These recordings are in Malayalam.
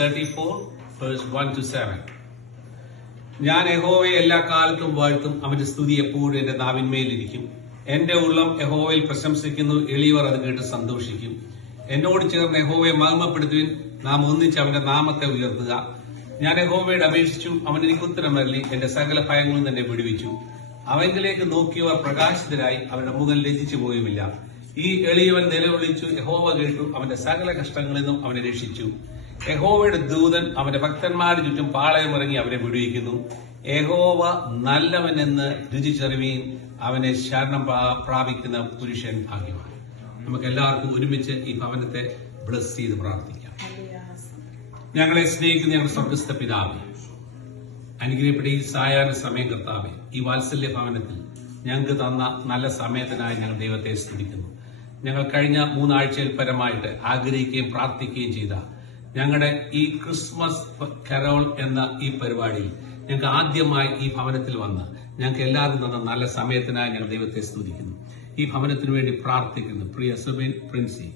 34, verse 1 to 7. ഞാൻ യഹോവയെ എല്ലാ കാലത്തും വാഴ്ത്തും, അവന്റെ സ്തുതി എപ്പോഴും എന്റെ നാവിന്മേലിരിക്കും. എന്റെ ഉള്ളം യഹോവയിൽ പ്രശംസിക്കുന്നു, എളിയവർ അത് കേട്ട് സന്തോഷിക്കും. എന്നോട് ചേർന്ന് യഹോവയെ മഹിമപ്പെടുത്തുവിൻ, നാം ഒന്നിച്ച് അവന്റെ നാമത്തെ ഉയർത്തുക. ഞാൻ യഹോവയോട് അപേക്ഷിച്ചു, അവൻ എനിക്ക് ഉത്തരം അരുളി, എന്റെ സകല ഭയങ്ങളും തന്നെ വിടുവിച്ചു. അവങ്കിലേക്ക് നോക്കിയവർ പ്രകാശിതരായി, അവരുടെ മുഖം ലജ്ജിച്ചു പോയുമില്ല. ഈ എളിയവൻ നിലവിളിച്ചു, യഹോവ കേട്ടു, അവന്റെ സകല കഷ്ടങ്ങളിൽ നിന്നും അവനെ രക്ഷിച്ചു. യഹോവയുടെ ദൂതൻ അവന്റെ ഭക്തന്മാരുടെ ചുറ്റും പാളയമിറങ്ങി അവരെ വിടുവിക്കുന്നു. യഹോവ നല്ലവനെന്ന് രുചിച്ചറിവീൻ, അവനെ ശരണം പ്രാപിക്കുന്ന പുരുഷൻ ഭാഗ്യവാൻ. നമുക്ക് എല്ലാവർക്കും ഒരുമിച്ച് ഈ ഭവനത്തെ ബ്ലസ് ചെയ്ത് പ്രാർത്ഥിക്കാം. ഞങ്ങളെ സ്നേഹിക്കുന്ന ഞങ്ങളുടെ സ്വർഗ്ഗസ്ഥ പിതാവേ, അനുഗ്രഹപ്പെട്ട ഈ സായാഹ്ന സമയം കർത്താവേ, ഈ വാത്സല്യ ഭവനത്തിൽ ഞങ്ങൾക്ക് തന്ന നല്ല സമയത്തിനായി ഞങ്ങൾ ദൈവത്തെ സ്തുതിക്കുന്നു. ഞങ്ങൾ കഴിഞ്ഞ 3 ആഴ്ചയിൽ പരമായിട്ട് ആഗ്രഹിക്കുകയും പ്രാർത്ഥിക്കുകയും ചെയ്ത ഞങ്ങളുടെ ഈ ക്രിസ്മസ് കരോൾ എന്ന ഈ പരിപാടിയിൽ ഞങ്ങൾക്ക് ആദ്യമായി ഈ ഭവനത്തിൽ വന്ന് ഞങ്ങൾക്ക് എല്ലാവർക്കും തന്ന നല്ല സമയത്തിനായി ഞങ്ങൾ ദൈവത്തെ സ്തുതിക്കുന്നു. ഈ ഭവനത്തിനു വേണ്ടി പ്രാർത്ഥിക്കുന്നു. പ്രിയ സുബിൻ പ്രിൻസി,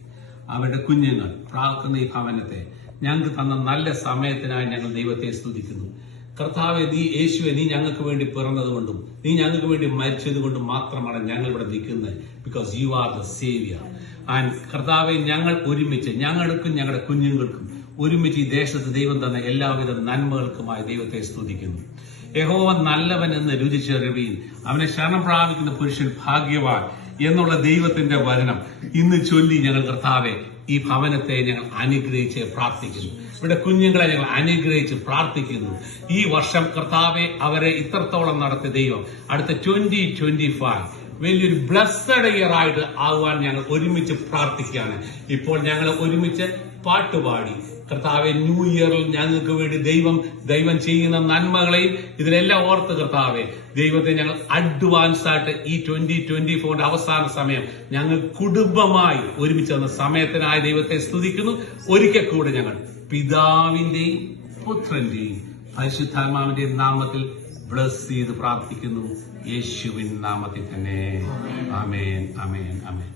അവരുടെ കുഞ്ഞുങ്ങൾ പ്രാർത്ഥിക്കുന്ന ഈ ഭവനത്തെ ഞങ്ങൾക്ക് തന്ന നല്ല സമയത്തിനായി ഞങ്ങൾ ദൈവത്തെ സ്തുതിക്കുന്നു. കർത്താവെ, നീ യേശുവെ, നീ ഞങ്ങൾക്ക് വേണ്ടി പിറന്നതുകൊണ്ടും നീ ഞങ്ങൾക്ക് വേണ്ടി മരിച്ചതുകൊണ്ടും മാത്രമാണ് ഞങ്ങൾ ഇവിടെ നിൽക്കുന്നത്. Because you are the Xavier. And കർത്താവെ, ഞങ്ങൾ ഒരുമിച്ച് ഞങ്ങൾക്കും ഞങ്ങളുടെ കുഞ്ഞുങ്ങൾക്കും ഒരുമിച്ച് ഈ ദേശത്ത് ദൈവം തന്ന എല്ലാവിധ നന്മകൾക്കുമായി ദൈവത്തെ സ്തുതിക്കുന്നു. യഹോവ നല്ലവൻ എന്ന് രുചിച്ചറിവീൻ, അവനെ ശരണം പ്രാപിക്കുന്ന പുരുഷൻ ഭാഗ്യവാൻ എന്നുള്ള ദൈവത്തിന്റെ വചനം ഇന്ന് ചൊല്ലി ഞങ്ങൾ കർത്താവെ ഈ ഭവനത്തെ ഞങ്ങൾ അനുഗ്രഹിച്ച് പ്രാർത്ഥിക്കുന്നു. ഇവിടെ കുഞ്ഞുങ്ങളെ ഞങ്ങൾ അനുഗ്രഹിച്ച് പ്രാർത്ഥിക്കുന്നു. ഈ വർഷം കർത്താവെ അവരെ ഇത്രത്തോളം നടത്തിയ ദൈവം അടുത്ത 2025 വലിയൊരു ബ്ലസ്സഡ് ഇയർ ആയിട്ട് ആകുവാൻ ഞങ്ങൾ ഒരുമിച്ച് പ്രാർത്ഥിക്കുകയാണ്. ഇപ്പോൾ ഞങ്ങൾ ഒരുമിച്ച് പാട്ടുപാടി കർത്താവെ, ന്യൂ ഇയറിൽ ഞങ്ങൾക്ക് വേണ്ടി ദൈവം ചെയ്യുന്ന നന്മകളെയും ഇതിലെല്ലാം ഓർത്ത് കർത്താവെ, ദൈവത്തെ ഞങ്ങൾ അഡ്വാൻസ് ആയിട്ട് ഈ 2024 അവസാന സമയം ഞങ്ങൾ കുടുംബമായി ഒരുമിച്ച് വന്ന സമയത്തിനായി ദൈവത്തെ സ്തുതിക്കുന്നു. ഒരിക്കൽ കൂടെ ഞങ്ങൾ പിതാവിന്റെയും പുത്രന്റെയും പരിശുദ്ധാത്മാവിന്റെയും നാമത്തിൽ ബ്ലസ് ചെയ്ത് പ്രാർത്ഥിക്കുന്നു. യേശുവിൻ നാമത്തിൽ തന്നെ. ആമേൻ, ആമേൻ, ആമേൻ.